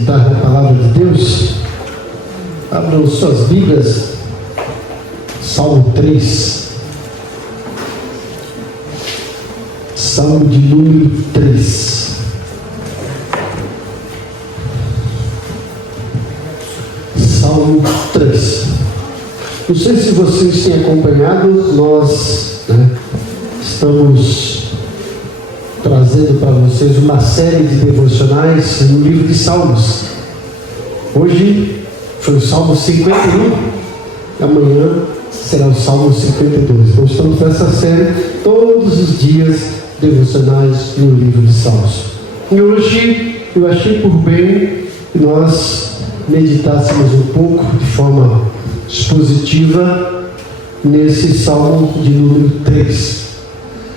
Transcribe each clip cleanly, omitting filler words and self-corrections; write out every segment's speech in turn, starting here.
meditar na palavra de Deus, abram suas Bíblias, Salmo 3, Salmo de número 3. Salmo 3. Não sei se vocês têm acompanhado, nós estamos trazendo para vocês uma série de devocionais no livro de Salmos. Hoje foi o Salmo 51, amanhã será o Salmo 52. Então estamos nessa série todos os dias devocionais no livro de Salmos. E hoje eu achei por bem que nós meditássemos um pouco de forma expositiva nesse Salmo de número 3.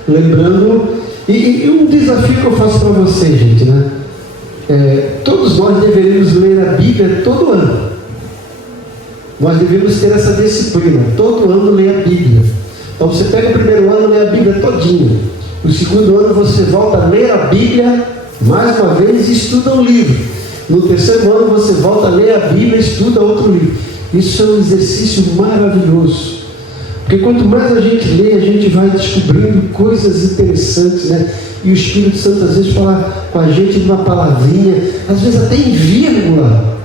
Lembrando, e um desafio que eu faço para vocês, gente, todos nós deveríamos ler a Bíblia todo ano. Nós devemos ter essa disciplina, todo ano ler a Bíblia. Então você pega o primeiro ano, lê a Bíblia todinha. No segundo ano você volta a ler a Bíblia mais uma vez e estuda um livro. No terceiro ano você volta a ler a Bíblia e estuda outro livro. Isso é um exercício maravilhoso. Porque quanto mais a gente lê, a gente vai descobrindo coisas interessantes, E o Espírito Santo às vezes fala com a gente numa palavrinha, às vezes até em vírgula.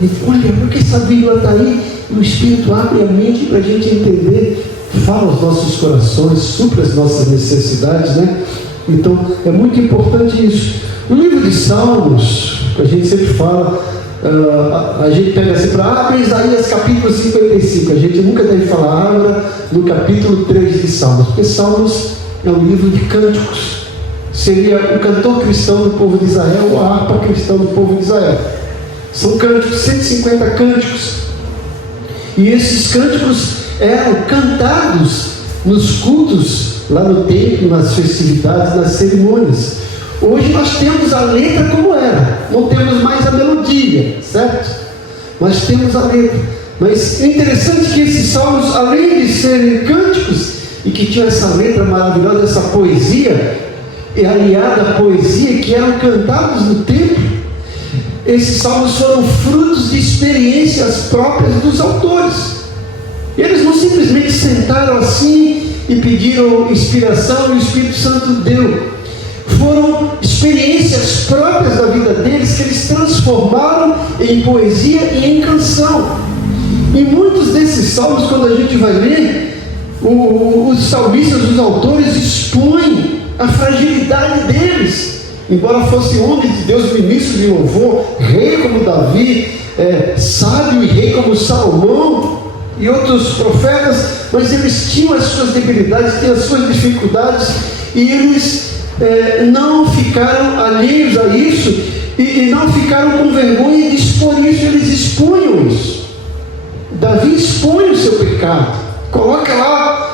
E olha, por que essa vírgula está aí? E o Espírito abre a mente para a gente entender, fala aos nossos corações, supra as nossas necessidades, Então é muito importante isso. No livro de Salmos, a gente sempre fala, a gente pega assim para abre Isaías capítulo 55, a gente nunca deve falar abra no capítulo 3 de Salmos, porque Salmos é um livro de cânticos, seria o cantor cristão do povo de Israel, ou a harpa cristã do povo de Israel. São cânticos, 150 cânticos, e esses cânticos eram cantados nos cultos, lá no templo, nas festividades, nas cerimônias. Hoje nós temos a letra como era, não temos mais a melodia, certo? Mas temos a letra. Mas é interessante que esses salmos, além de serem cânticos, e que tinham essa letra maravilhosa, essa poesia, e aliada à poesia, que eram cantados no templo, esses salmos foram frutos de experiências próprias dos autores. Eles não simplesmente sentaram assim e pediram inspiração e o Espírito Santo deu. Foram experiências próprias da vida deles que eles transformaram em poesia e em canção. E muitos desses salmos, quando a gente vai ler, os salmistas, os autores expõem a fragilidade deles. Embora fosse homem de Deus, ministro de louvor, rei como Davi, sábio e rei como Salomão e outros profetas, mas eles tinham as suas debilidades, tinham as suas dificuldades, e eles não ficaram alheios a isso e não ficaram com vergonha de expor isso. Eles expunham isso. Davi expõe o seu pecado, coloca lá,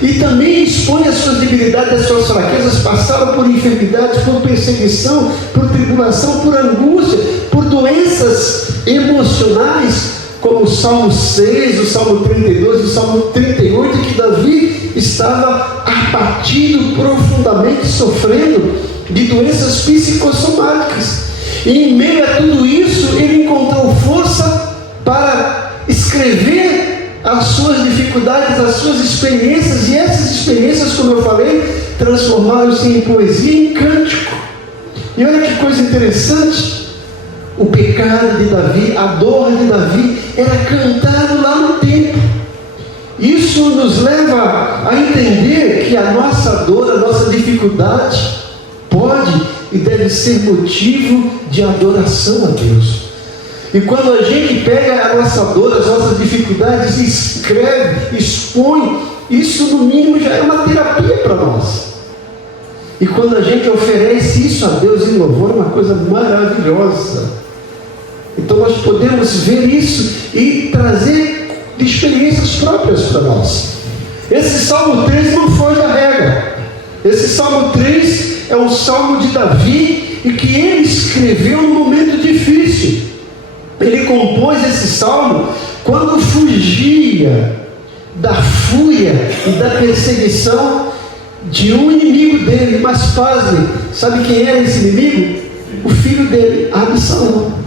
e também expõe as suas debilidades, as suas fraquezas. Passaram por enfermidades, por perseguição, por tribulação, por angústia, por doenças emocionais, como o Salmo 6, o Salmo 32, o Salmo 38, que Davi estava abatido, profundamente sofrendo de doenças psicossomáticas. E em meio a tudo isso, ele encontrou força para escrever as suas dificuldades, as suas experiências, e essas experiências, como eu falei, transformaram-se em poesia e em cântico. E olha que coisa interessante. O pecado de Davi, a dor de Davi, era cantado lá no templo. Isso nos leva a entender que a nossa dor, a nossa dificuldade, pode e deve ser motivo de adoração a Deus. E quando a gente pega a nossa dor, as nossas dificuldades, escreve, expõe, isso no mínimo já é uma terapia para nós. E quando a gente oferece isso a Deus em louvor, é uma coisa maravilhosa. Então nós podemos ver isso e trazer de experiências próprias para nós. Esse Salmo 3 não foge da regra. Esse Salmo 3 é um Salmo de Davi, e que ele escreveu num momento difícil. Ele compôs esse Salmo quando fugia da fúria e da perseguição de um inimigo dele. Mas pasmem, sabe quem era esse inimigo? O filho dele, Absalão.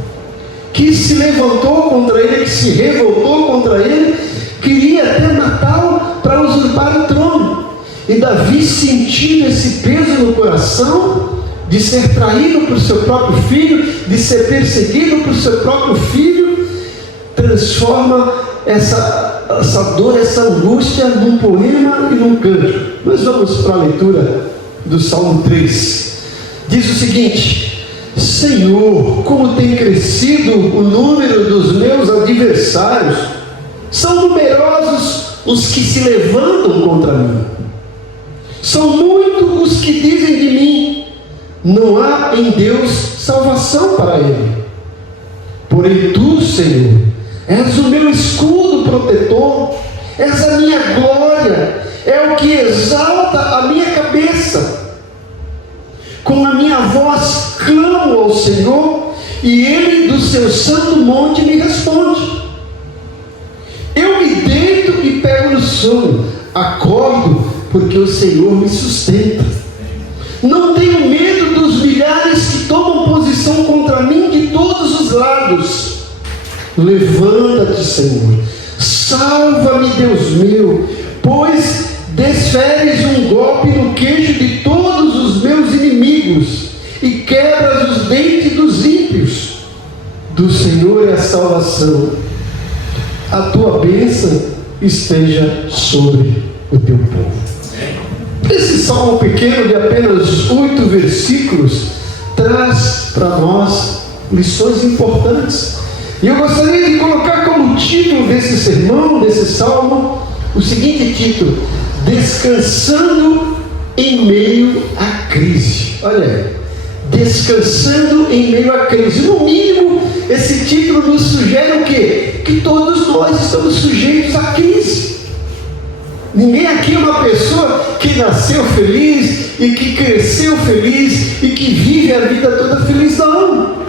que se levantou contra ele, que se revoltou contra ele, queria até matá-lo para usurpar o trono. E Davi, sentindo esse peso no coração, de ser traído por seu próprio filho, de ser perseguido por seu próprio filho, transforma essa dor, essa angústia num poema e num canto. Nós vamos para a leitura do Salmo 3. Diz o seguinte: Senhor, como tem crescido o número dos meus adversários, são numerosos os que se levantam contra mim. São muitos os que dizem de mim: não há em Deus salvação para ele. Porém tu, Senhor, és o meu escudo protetor, és a minha glória, é o que exalta a minha cabeça. Com a minha voz clamo ao Senhor, e Ele do seu santo monte me responde. Eu me deito e pego no sono, acordo porque o Senhor me sustenta. Não tenho medo dos milhares que tomam posição contra mim de todos os lados. Levanta-te, Senhor, salva-me, Deus meu, pois desferes um golpe no queixo de todos os meus inimigos e quebras os dentes dos ímpios. Do Senhor é a salvação. A tua bênção esteja sobre o teu povo. Esse salmo pequeno de apenas 8 versículos traz para nós lições importantes. E eu gostaria de colocar como título desse sermão, desse salmo, o seguinte título: Descansando em meio à crise. Olha aí, descansando em meio à crise. No mínimo, esse título nos sugere o quê? Que todos nós estamos sujeitos à crise. Ninguém aqui é uma pessoa que nasceu feliz e que cresceu feliz e que vive a vida toda feliz, não.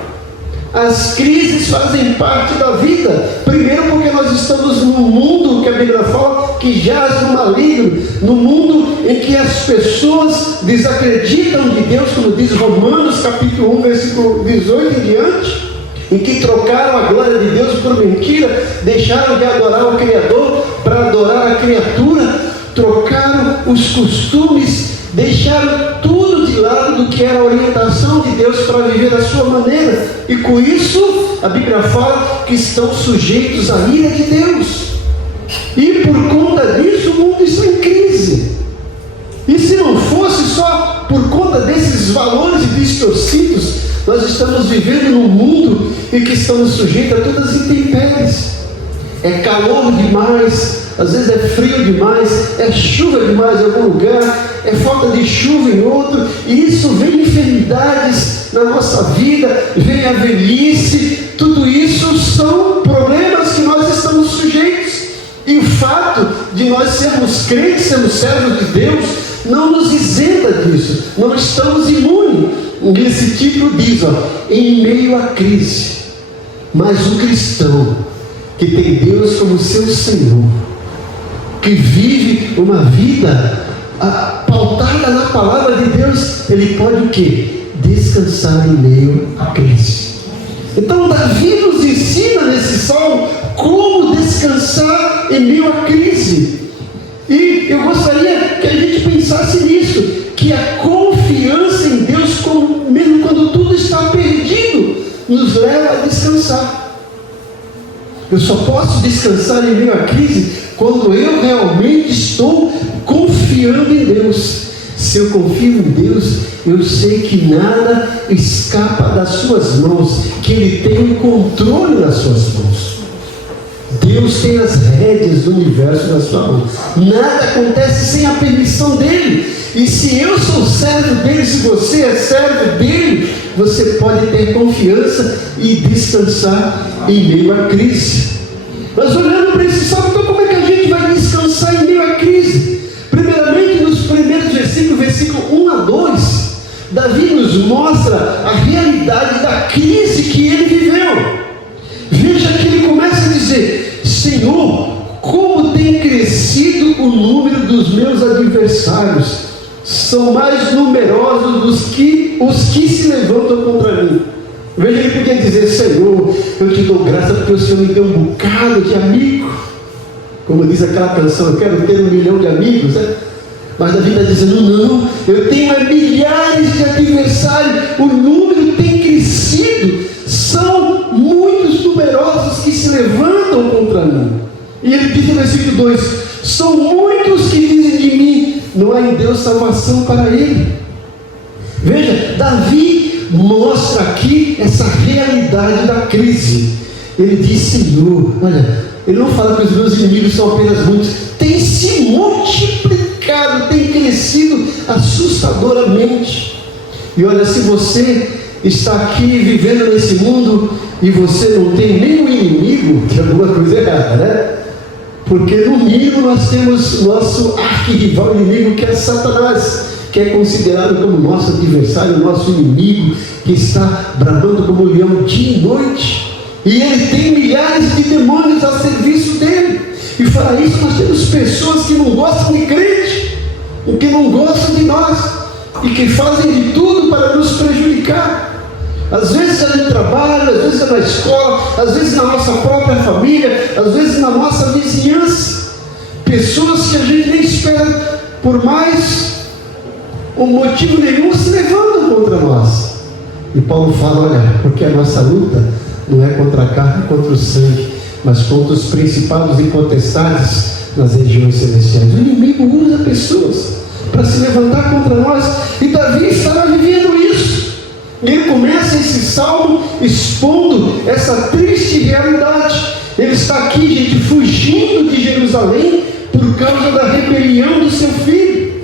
As crises fazem parte da vida. Primeiro porque nós estamos num mundo que a Bíblia fala que jaz no maligno, no mundo em que as pessoas desacreditam de Deus, como diz Romanos capítulo 1, versículo 18 em diante, em que trocaram a glória de Deus por mentira, deixaram de adorar o Criador para adorar a criatura, trocaram os costumes, deixaram tudo de lado do que era a orientação de Deus para viver a sua maneira, e com isso a Bíblia fala que estão sujeitos à ira de Deus, e por conta disso o mundo está em crise. E se não fosse só por conta desses valores distorcidos, nós estamos vivendo num mundo em que estamos sujeitos a todas as intempéries. É calor demais, às vezes é frio demais, é chuva demais em algum lugar, é falta de chuva em outro, e isso vem enfermidades na nossa vida, vem a velhice. Tudo isso são problemas que nós estamos sujeitos, e o fato de nós sermos crentes, sermos servos de Deus, não nos isenta disso, não estamos imunes. Esse título diz, em meio à crise, mas o cristão que tem Deus como seu Senhor, que vive uma vida pautada na palavra de Deus, ele pode o quê? Descansar em meio à crise. Então Davi nos ensina nesse salmo como descansar em meio à crise. E eu gostaria que a gente pensasse nisso, que a confiança em Deus, mesmo quando tudo está perdido, nos leva a descansar. Eu só posso descansar em meio à crise quando eu realmente estou confiando em Deus. Se eu confio em Deus, eu sei que nada escapa das suas mãos, que Ele tem o controle nas suas mãos. Deus tem as rédeas do universo na sua mão. Nada acontece sem a permissão dEle. E se eu sou servo dEle, se você é servo dEle, você pode ter confiança e descansar em meio à crise. Mas olhando para esse salmo, então como é que a gente vai descansar em meio à crise? Primeiramente, nos primeiros versículos, versículo 1 a 2, Davi nos mostra a realidade da crise que ele viveu. Veja que ele começa a dizer: Senhor, como tem crescido o número dos meus adversários, são mais numerosos os que se levantam contra mim. Veja, ele podia dizer: Senhor, eu te dou graça porque o Senhor me deu um bocado de amigo. Como diz aquela canção, eu quero ter 1 milhão de amigos, né? Mas Davi está dizendo: não, eu tenho milhares de adversários, o número tem crescido, são muitos numerosos que se levantam contra mim. E ele diz no versículo 2: são muitos que dizem de mim, não há em Deus salvação para ele. Veja, Davi mostra aqui essa realidade da crise. Ele diz: Senhor, olha, ele não fala que os meus inimigos são apenas muitos, tem se multiplicado, tem crescido assustadoramente. E olha, se você está aqui vivendo nesse mundo e você não tem nenhum inimigo, tem alguma coisa errada, né? Porque no mínimo nós temos nosso arquirrival inimigo, que é Satanás, que é considerado como nosso adversário, nosso inimigo, que está bramando como um leão dia e noite. E ele tem milhares de demônios a serviço dele. E fora isso, nós temos pessoas que não gostam de crente, que não gostam de nós, e que fazem de tudo para nos prejudicar. Às vezes é no trabalho, às vezes é na escola, às vezes na nossa própria família, às vezes na nossa vizinhança. Pessoas que a gente nem espera, por mais um motivo nenhum, se levantam contra nós. E Paulo fala: olha, porque a nossa luta não é contra a carne, contra o sangue, mas contra os principados e potestades nas regiões celestiais. O inimigo usa pessoas para se levantar contra nós, e Davi estava vivendo isso. Ele começa esse salmo expondo essa triste realidade. Ele está aqui, gente, fugindo de Jerusalém por causa da rebelião do seu filho.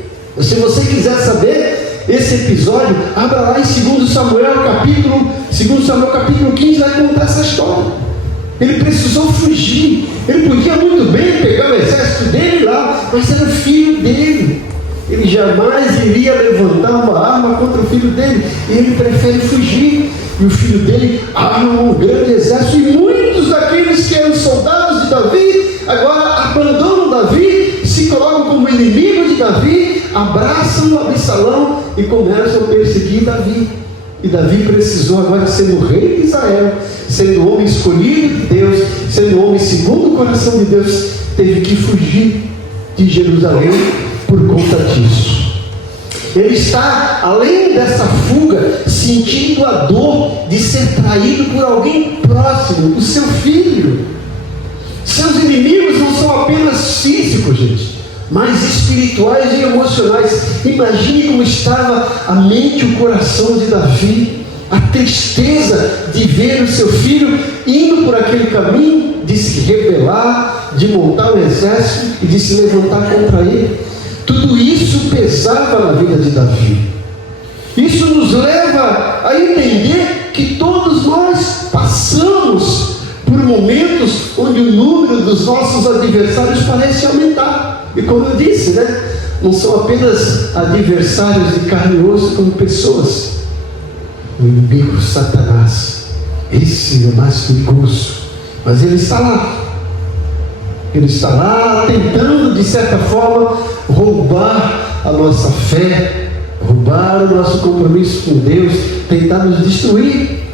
Se você quiser saber esse episódio, abra lá em 2 Samuel capítulo 15, vai contar essa história. Ele precisou fugir. Ele podia muito bem pegar o exército dele lá, mas era filho dele. Ele jamais iria levantar uma arma contra o filho dele, e ele prefere fugir. E o filho dele arma um grande exército, e muitos daqueles que eram soldados de Davi agora abandonam Davi, se colocam como inimigo de Davi, abraçam Absalão e começam a perseguir Davi. E Davi precisou agora, sendo rei de Israel, sendo homem escolhido de Deus, sendo homem segundo o coração de Deus, teve que fugir de Jerusalém por conta disso. Ele está, além dessa fuga, sentindo a dor de ser traído por alguém próximo, o seu filho. Seus inimigos não são apenas físicos, gente, mas espirituais e emocionais. Imagine como estava a mente e o coração de Davi, a tristeza de ver o seu filho indo por aquele caminho, de se rebelar, de montar um exército e de se levantar contra ele. Tudo isso pesava na vida de Davi. Isso nos leva a entender que todos nós passamos por momentos onde o número dos nossos adversários parece aumentar. E como eu disse, né? Não são apenas adversários de carne e osso, como pessoas. O inimigo Satanás, esse é o mais perigoso, mas ele está lá. Ele está lá tentando, de certa forma, roubar a nossa fé, roubar o nosso compromisso com Deus, tentar nos destruir.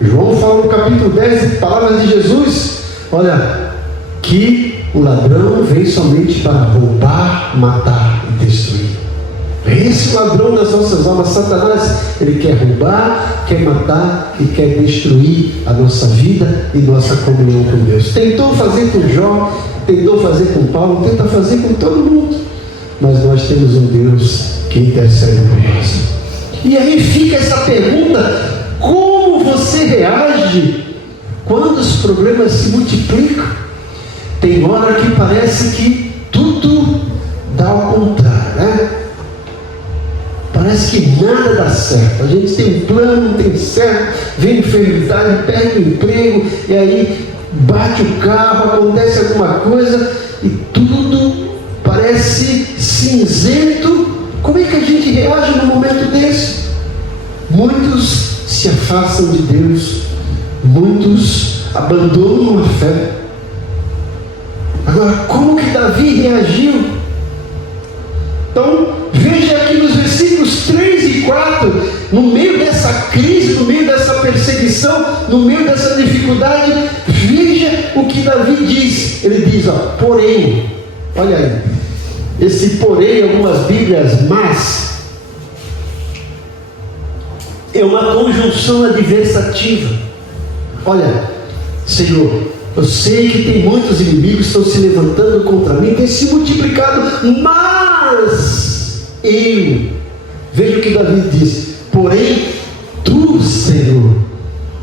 João fala no capítulo 10, palavras de Jesus: olha, que o ladrão vem somente para roubar, matar e destruir. É esse o ladrão das nossas almas, Satanás. Ele quer roubar, quer matar e quer destruir a nossa vida e nossa comunhão com Deus. Tentou fazer com Jó, tentou fazer com Paulo, tenta fazer com todo mundo, mas nós temos um Deus que intercede por nós. E aí fica essa pergunta: como você reage quando os problemas se multiplicam? Tem hora que parece que tudo dá ao contrário, né? Parece que nada dá certo. A gente tem um plano, não tem certo, vem enfermidade, perde o emprego, e aí bate o carro, acontece alguma coisa e tudo parece cinzento. Como é que a gente reage num momento desse? Muitos se afastam de Deus, muitos abandonam a fé. Agora, como que Davi reagiu? Então, veja aqui nos versículos 3 e 4, no meio dessa dessa crise, no meio dessa perseguição, no meio dessa dificuldade, veja o que Davi diz. Ele diz, porém, olha aí, esse porém, algumas Bíblias, mas, é uma conjunção adversativa. Olha, Senhor, eu sei que tem muitos inimigos que estão se levantando contra mim, tem se multiplicado, mas veja o que Davi diz, porém, tu, Senhor,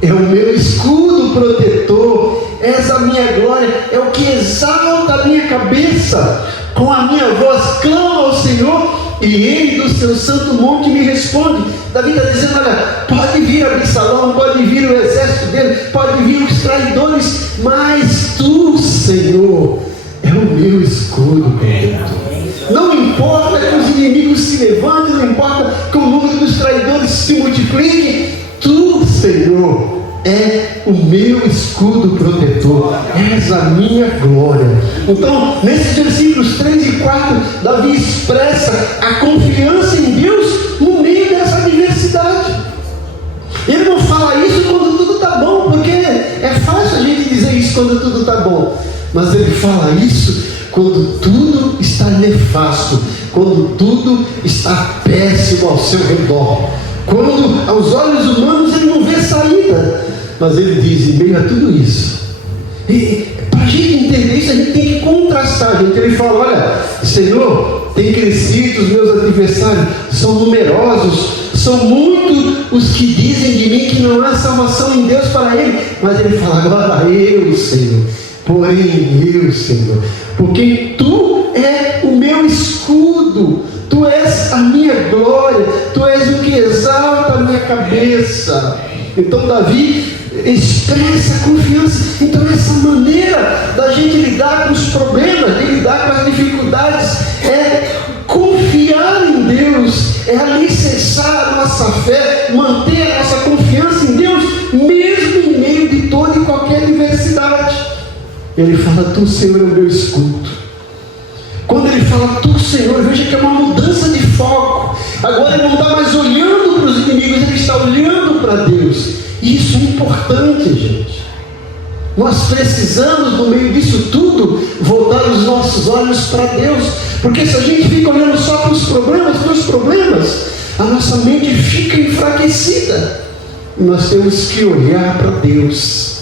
é o meu escudo protetor, és a minha glória, é o que exalta a minha cabeça, com a minha voz clamo ao Senhor, e Ele do seu santo monte me responde. Davi está dizendo, olha, pode vir Absalão, pode vir o exército dele, pode vir os traidores, mas tu, Senhor, é o meu escudo protetor. Não importa que os inimigos se levantem, não importa que o número dos traidores se multiplique, tu, Senhor, é o meu escudo protetor, és a minha glória. Então, nesses versículos 3 e 4, Davi expressa a confiança em Deus no meio dessa adversidade. Ele não fala isso quando tudo está bom, porque é fácil a gente dizer isso quando tudo está bom, mas ele fala isso quando tudo está nefasto, quando tudo está péssimo ao seu redor, quando aos olhos humanos ele não vê saída, mas ele diz, em meio a tudo isso, para a gente entender isso, a gente tem que contrastar, gente. Ele fala, olha, Senhor, tem crescido os meus adversários, são numerosos, são muitos os que dizem de mim que não há salvação em Deus para ele, mas ele fala, agora eu, Senhor, porém eu, Senhor, porque tu é o meu escudo, tu és a minha glória, tu és o que exalta a minha cabeça. Então Davi expressa confiança. Então essa maneira da gente lidar com os problemas, de lidar com as dificuldades, é confiar em Deus, é alicerçar a nossa fé, manter a nossa confiança em Deus, mesmo em meio de toda e qualquer adversidade. Ele fala, tu, Senhor, é o meu escudo. Quando ele fala, tu, Senhor, veja que é uma mudança de foco. Agora ele não está mais olhando para os inimigos, ele está olhando para Deus. E isso é importante, gente. Nós precisamos, no meio disso tudo, voltar os nossos olhos para Deus. Porque se a gente fica olhando só para os problemas, a nossa mente fica enfraquecida. E nós temos que olhar para Deus.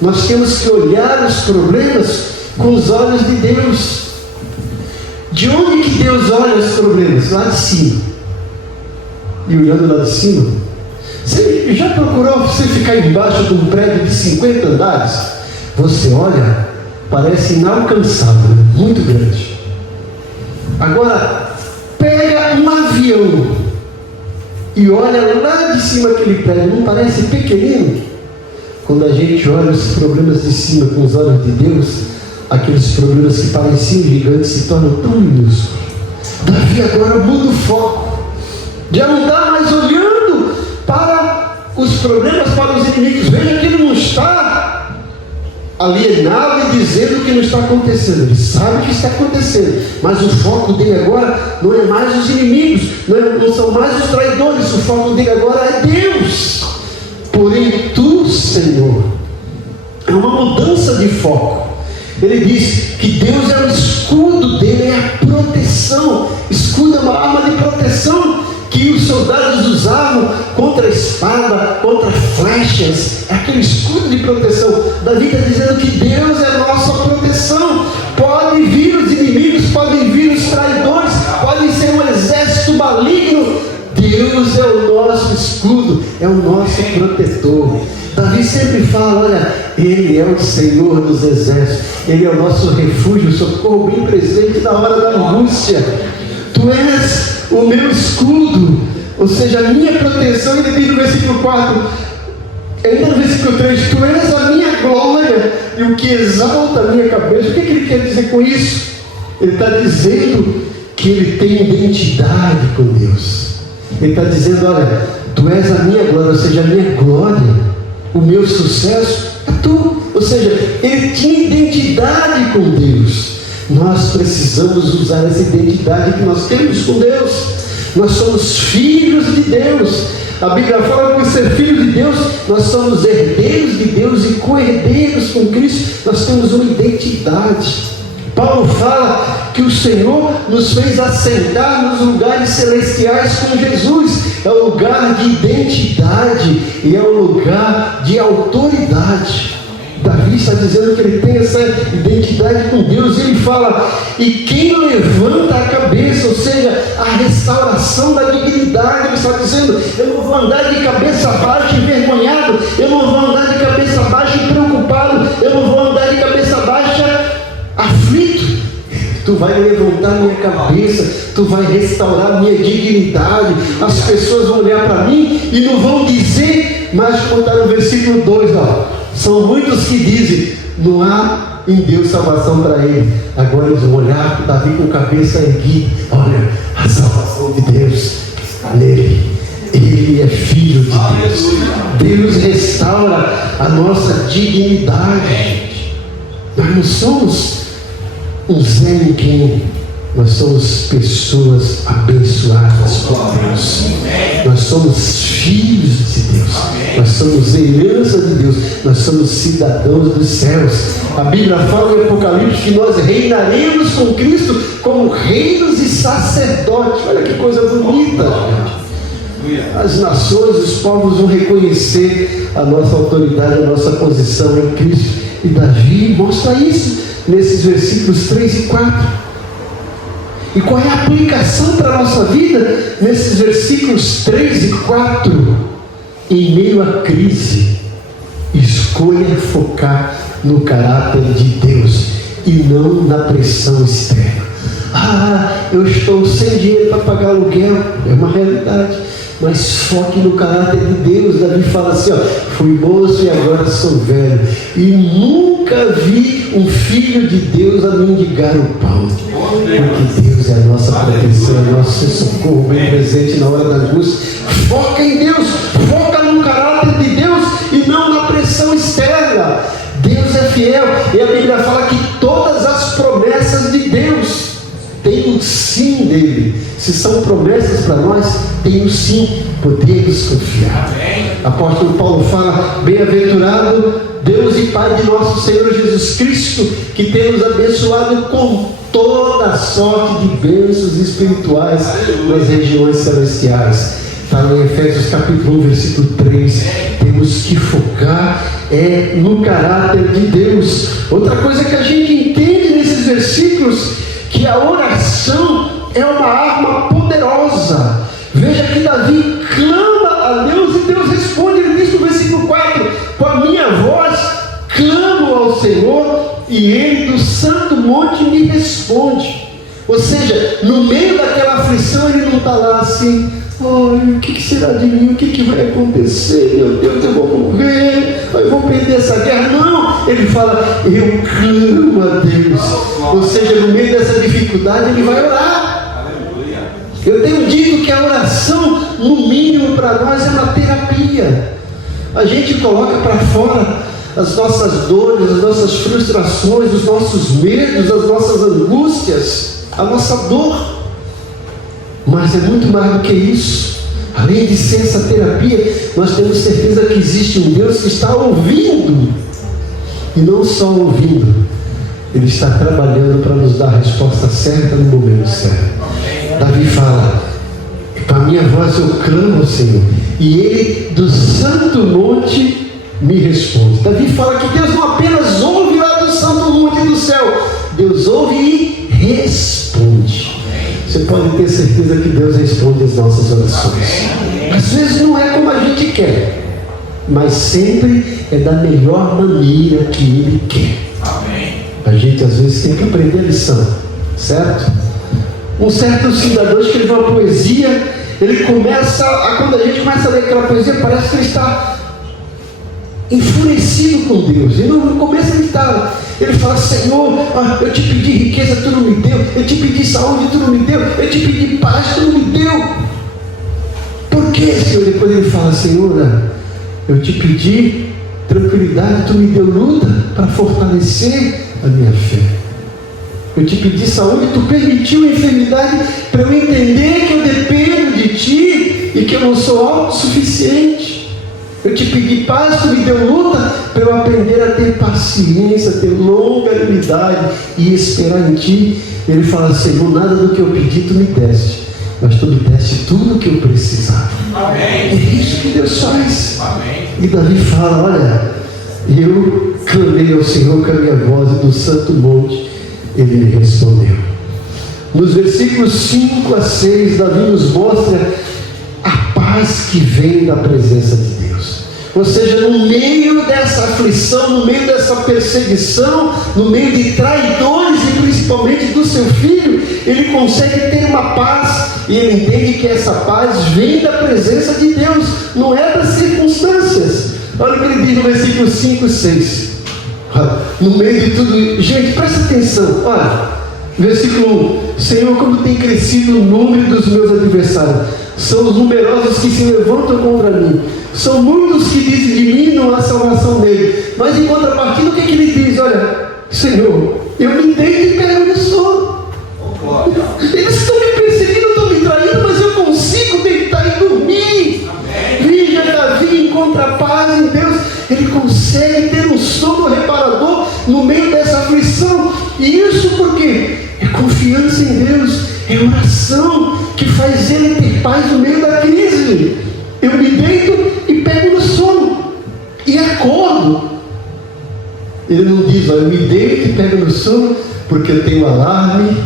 Nós temos que olhar os problemas com os olhos de Deus. De onde que Deus olha os problemas? Lá de cima. E olhando lá de cima, você já procurou você ficar embaixo de um prédio de 50 andares? Você olha, parece inalcançável, muito grande. Agora, pega um avião e olha lá de cima aquele prédio, não parece pequenino? Quando a gente olha os problemas de cima com os olhos de Deus, aqueles problemas que pareciam gigantes se tornam tão minúsculos. Davi agora muda o foco. Já não está mais olhando para os problemas, para os inimigos. Veja que ele não está alienado e dizendo que não está acontecendo. Ele sabe que está acontecendo, mas o foco dele agora não é mais os inimigos, não são mais os traidores. O foco dele agora é Deus. Porém tu, Senhor, é uma mudança de foco. Ele diz que Deus é o escudo dele, é a proteção. Escudo é uma arma de proteção que os soldados usavam contra a espada, contra flechas. É aquele escudo de proteção. Davi está dizendo que Deus é a nossa proteção. Podem vir os inimigos, podem vir os traidores, podem ser um exército maligno. Deus é o nosso escudo, é o nosso protetor. Davi sempre fala, olha, Ele é o Senhor dos exércitos, Ele é o nosso refúgio, socorro bem presente na hora da angústia. Tu és o meu escudo, ou seja, a minha proteção. Ele diz no versículo 4, ainda no versículo 3, tu és a minha glória e o que exalta a minha cabeça. O que ele quer dizer com isso? Ele está dizendo que ele tem identidade com Deus. Ele está dizendo, olha, tu és a minha glória, ou seja, a minha glória, o meu sucesso é tu. Ou seja, ele tinha identidade com Deus. Nós precisamos usar essa identidade que nós temos com Deus. Nós somos filhos de Deus. A Bíblia fala que por ser filho de Deus, nós somos herdeiros de Deus e co-herdeiros com Cristo. Nós temos uma identidade. Paulo fala que o Senhor nos fez assentar nos lugares celestiais com Jesus. É um lugar de identidade e é um lugar de autoridade. Davi está dizendo que ele tem essa identidade com Deus. Ele fala, e quem levanta a cabeça, ou seja, a restauração da dignidade. Ele está dizendo, eu não vou andar de cabeça baixa envergonhado, eu não vou andar de cabeça baixa preocupado, eu não vou andar de cabeça baixa aflito. Tu vai levantar minha cabeça, tu vai restaurar minha dignidade. As pessoas vão olhar para mim e não vão dizer, mas contar no versículo 2, são muitos que dizem, não há em Deus salvação para ele. Agora eles vão olhar para Davi com cabeça erguida. Olha, a salvação de Deus está nele. Ele é filho de Deus. Deus restaura a nossa dignidade. Nós não somos um Zé Ninguém. Nós somos pessoas abençoadas por Deus. Nós somos filhos de Deus. Nós somos herança de Deus. Nós somos cidadãos dos céus. A Bíblia fala em Apocalipse que nós reinaremos com Cristo como reinos e sacerdotes. Olha que coisa bonita, gente. As nações, os povos vão reconhecer a nossa autoridade, a nossa posição em Cristo. E Davi mostra isso nesses versículos 3 e 4. E qual é a aplicação para a nossa vida? Nesses versículos 3 e 4. Em meio à crise, escolha focar no caráter de Deus e não na pressão externa. Eu estou sem dinheiro para pagar aluguel. É uma realidade. Mas foque no caráter de Deus. Davi fala assim, fui moço e agora sou velho, e nunca vi um filho de Deus a mendigar o pão. Porque Deus é a nossa proteção, é nosso socorro bem presente na hora da angústia. Foca em Deus, foca no caráter de Deus e não na pressão externa. Deus é fiel, e a Bíblia fala que todas as promessas de Deus tem um sim dele. Se são promessas para nós, tem um sim, podemos confiar. Apóstolo Paulo fala, bem-aventurado Deus e Pai de nosso Senhor Jesus Cristo, que tem nos abençoado com toda a sorte de bênçãos espirituais nas regiões celestiais. Está em Efésios capítulo 1, versículo 3. Temos que focar no caráter de Deus. Outra coisa que a gente entende nesses versículos, que a oração é uma arma poderosa. Veja que Davi clama a Deus e Deus responde. Ele diz no versículo 4, com a minha voz clamo ao Senhor e ele do santo monte me responde. Ou seja, no meio daquela aflição ele não está lá assim, o que será de mim? O que vai acontecer? Meu Deus, eu vou morrer, eu vou perder essa guerra. Não, ele fala, eu clamo a Deus. Ou seja, no meio dessa dificuldade ele vai orar. Eu tenho dito que a oração, no mínimo para nós, é uma terapia. A gente coloca para fora as nossas dores, as nossas frustrações, os nossos medos, as nossas angústias, a nossa dor. Mas é muito mais do que isso. Além de ser essa terapia, nós temos certeza que existe um Deus que está ouvindo. E não só ouvindo, Ele está trabalhando para nos dar a resposta certa no momento certo. Davi fala, com a minha voz eu clamo ao Senhor, e Ele do santo monte me responde. Davi fala que Deus não apenas ouve lá do santo monte do céu, Deus ouve e responde. Você pode ter certeza que Deus responde as nossas orações. Às vezes não é como a gente quer, mas sempre é da melhor maneira que Ele quer. A gente às vezes tem que aprender a lição, certo? Um certo cidadão escreveu uma poesia, ele começa, quando a gente começa a ler aquela poesia, parece que ele está enfurecido com Deus. E no começo ele fala, Senhor, eu te pedi riqueza, tu não me deu, eu te pedi saúde, tu não me deu, eu te pedi paz, tu não me deu. Por que, Senhor? Depois ele fala, Senhor, eu te pedi tranquilidade, tu me deu luta para fortalecer a minha fé. Eu te pedi saúde, tu permitiu a enfermidade para eu entender que eu dependo de ti e que eu não sou autossuficiente. Eu te pedi paz, tu me deu luta para eu aprender a ter paciência, ter longanimidade e esperar em ti. Ele fala: Senhor, nada do que eu pedi tu me deste, mas tu me deste tudo o que eu precisava. Amém. É isso que Deus faz. Amém. E Davi fala: olha, eu clamei ao Senhor com a minha voz, e do santo monte Ele me respondeu. Nos versículos 5 a 6, Davi nos mostra a paz que vem da presença de Deus. Ou seja, no meio dessa aflição, no meio dessa perseguição, no meio de traidores e principalmente do seu filho, ele consegue ter uma paz, e ele entende que essa paz vem da presença de Deus, não é das circunstâncias. Olha o que ele diz no versículo 5 e 6. No meio de tudo isso, gente, presta atenção. Olha, versículo 1: Senhor, como tem crescido o número dos meus adversários, são os numerosos que se levantam contra mim, são muitos que dizem de mim, não há salvação nele. Mas em contrapartida, o que ele diz? Olha, Senhor, eu me deito e pego no sono. Eles estão me perseguindo, estão me traindo, mas eu consigo deitar e dormir. Veja, Davi encontra paz em Deus. Ele consegue ter um sono reparador no meio dessa aflição. E isso porque é confiança em Deus, é oração que faz ele ter paz no meio da crise. Eu me deito e pego no sono e acordo. Ele não diz: olha, eu me deito e pego no sono porque eu tenho alarme,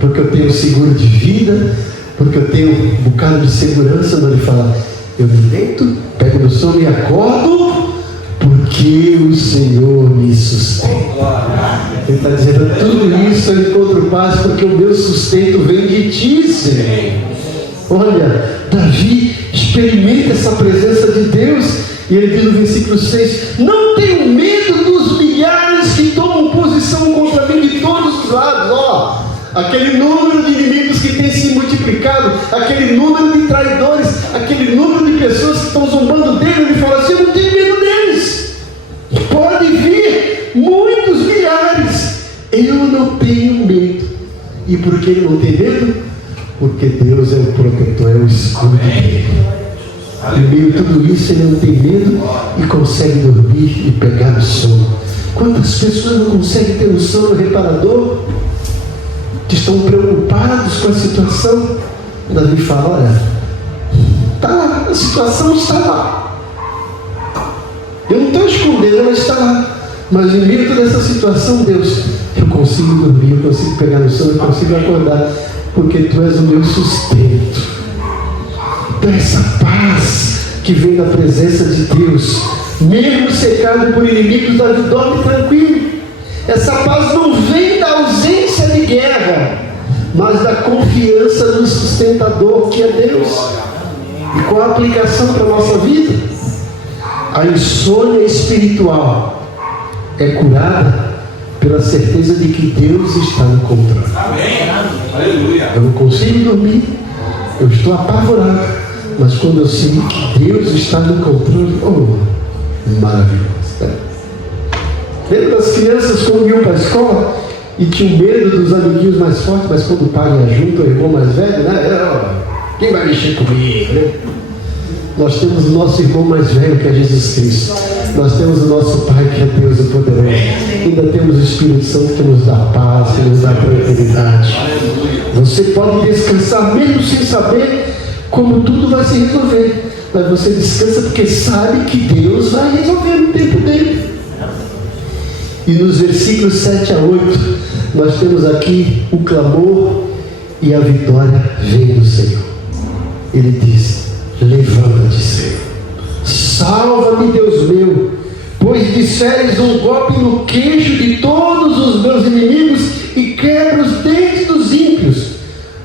porque eu tenho seguro de vida, porque eu tenho um bocado de segurança. Não, ele fala: eu me deito, pego no sono e acordo porque o Senhor me sustenta. Ele está dizendo: tudo isso eu encontro paz porque o meu sustento vem de ti, Senhor. Olha, Davi experimenta essa presença de Deus, e ele diz no versículo 6: não tenho medo dos milhares que tomam posição contra mim de todos os lados. Ó, aquele número de inimigos que tem se multiplicado, aquele número de traidores, aquele número de pessoas que estão zombando dele. Ele fala assim: eu não tenho medo deles. Pode vir muitos milhares, eu não tenho medo. E por que ele não tem medo? Porque Deus é o protetor, é o escudo dele. Em meio a tudo isso, ele não tem medo e consegue dormir e pegar no sono. Quantas pessoas não conseguem ter um sono reparador? Que estão preocupados com a situação? Davi fala: olha, está lá, a situação está lá. Eu não estou escondendo, ela está lá. Mas em meio a toda essa situação, Deus, eu consigo dormir, eu consigo pegar no sono, eu consigo acordar, porque Tu és o meu sustento. Então essa paz que vem da presença de Deus, mesmo cercado por inimigos, Davi dorme tranquilo. Essa paz não vem da ausência de guerra, mas da confiança no sustentador, que é Deus. E qual a aplicação para a nossa vida? A insônia espiritual é curada pela certeza de que Deus está no controle. Amém. Aleluia. Eu não consigo dormir, eu estou apavorado, mas quando eu sei que Deus está no controle, oh, maravilhoso. Lembra das crianças quando iam para a escola e tinham medo dos amiguinhos mais fortes, mas quando o pai ia junto, o irmão mais velho, né? Quem vai mexer comigo, né? Nós temos o nosso irmão mais velho, que é Jesus Cristo. Nós temos o nosso Pai, que é Deus o Poderoso. Ainda temos o Espírito Santo, que nos dá paz, que nos dá tranquilidade. Você pode descansar mesmo sem saber como tudo vai se resolver, mas você descansa porque sabe que Deus vai resolver no tempo dele. E nos versículos 7 a 8, nós temos aqui o clamor e a vitória vem do Senhor. Ele diz: levanta-te, Senhor, salva-me, Deus meu, pois desferes um golpe no queixo de todos os meus inimigos e quebra os dentes dos ímpios.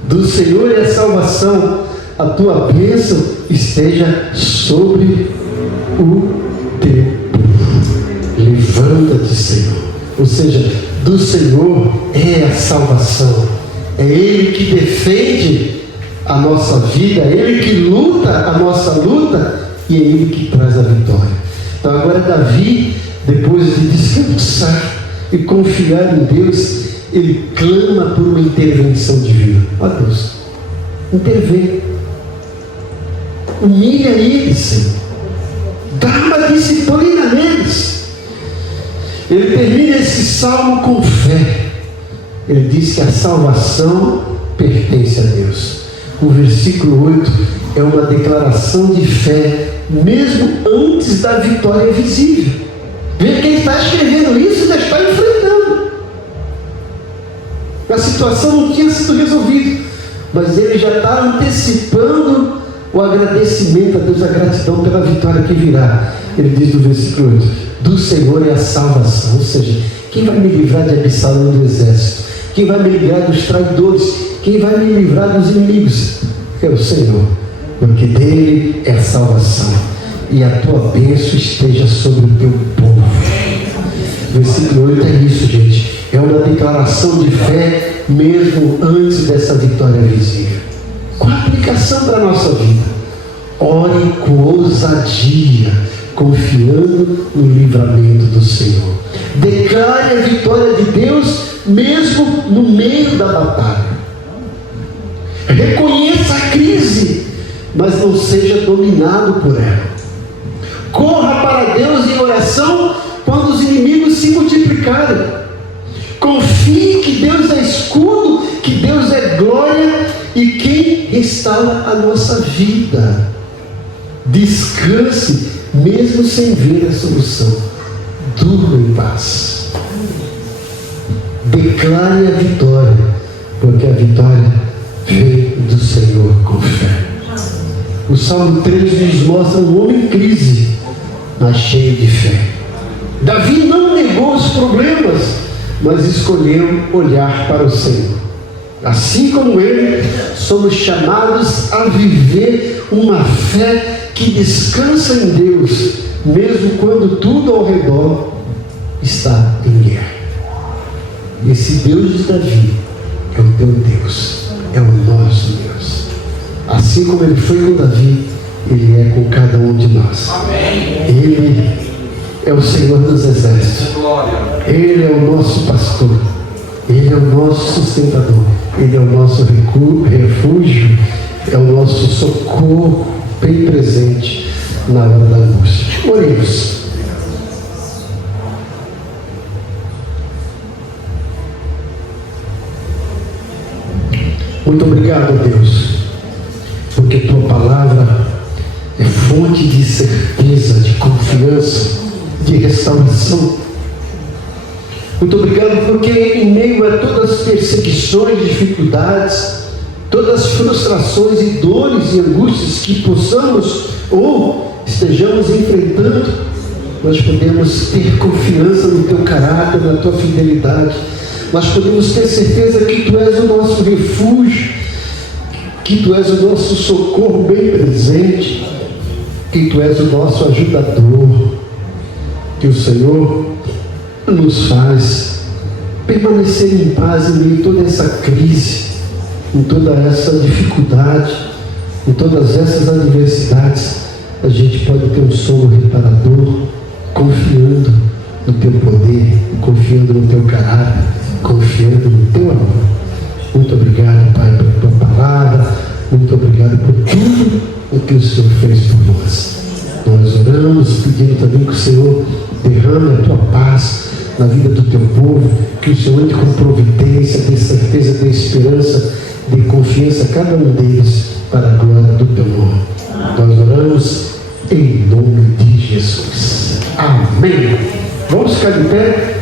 Do Senhor é a salvação, a tua bênção esteja sobre o teu povo. Levanta-te, Senhor. Ou seja, do Senhor é a salvação, é Ele que defende a nossa vida, é Ele que luta a nossa luta e é Ele que traz a vitória. Então agora Davi, depois de descansar e confiar em Deus, ele clama por uma intervenção divina. Ó Deus, intervém. Humilha eles, Senhor. Dá uma disciplina neles. Ele termina esse salmo com fé. Ele diz que a salvação pertence a Deus. O versículo 8 é uma declaração de fé, mesmo antes da vitória visível. Veja que ele está escrevendo isso e já está enfrentando. A situação não tinha sido resolvida, mas ele já está antecipando o agradecimento a Deus, a gratidão pela vitória que virá. Ele diz no versículo 8: do Senhor é a salvação. Ou seja, quem vai me livrar de Absalão do exército? Quem vai me livrar dos traidores? Quem vai me livrar dos inimigos? É o Senhor, porque dele é a salvação, e a tua bênção esteja sobre o teu povo. Versículo 8 é isso, gente. É uma declaração de fé mesmo antes dessa vitória visível. Qual a aplicação para a nossa vida? Ore com ousadia, confiando no livramento do Senhor. Declare a vitória de Deus mesmo no meio da batalha. Reconheça a crise, mas não seja dominado por ela. Corra para Deus em oração quando os inimigos se multiplicarem. Confie que Deus é escudo, que Deus é glória e quem restaura a nossa vida. Descanse, mesmo sem ver a solução. Durma em paz. Declare a vitória, porque a vitória vem do Senhor com fé. O Salmo 3 nos mostra um homem em crise, mas cheio de fé. Davi não negou os problemas, mas escolheu olhar para o Senhor. Assim como ele, somos chamados a viver uma fé que descansa em Deus, mesmo quando tudo ao redor está em guerra. Esse Deus de Davi é o teu Deus, é o nosso Deus. Assim como ele foi com Davi, ele é com cada um de nós. Amém. Ele é o Senhor dos exércitos. Ele é o nosso pastor. Ele é o nosso sustentador. Ele é o nosso refúgio. É o nosso socorro bem presente na hora da angústia. Oremos. Muito obrigado, Deus, porque tua palavra é fonte de certeza, de confiança, de restauração. Muito obrigado porque em meio a todas as perseguições, dificuldades, todas as frustrações e dores e angústias que possamos ou estejamos enfrentando, nós podemos ter confiança no teu caráter, na tua fidelidade. Nós podemos ter certeza que tu és o nosso refúgio, que tu és o nosso socorro bem presente, que tu és o nosso ajudador, que o Senhor nos faz permanecer em paz em meio a toda essa crise, em toda essa dificuldade, em todas essas adversidades. A gente pode ter um sono reparador, confiando no teu poder, confiando no teu caráter, confiando no teu amor. Muito obrigado, Pai, pela tua palavra. Muito obrigado por tudo o que o Senhor fez por nós. Nós oramos pedindo também que o Senhor derrame a tua paz na vida do teu povo, que o Senhor entre com providência, dê certeza, dê esperança, dê confiança a cada um deles para a glória do teu nome. Nós oramos em nome de Jesus. Amém. Vamos ficar de pé.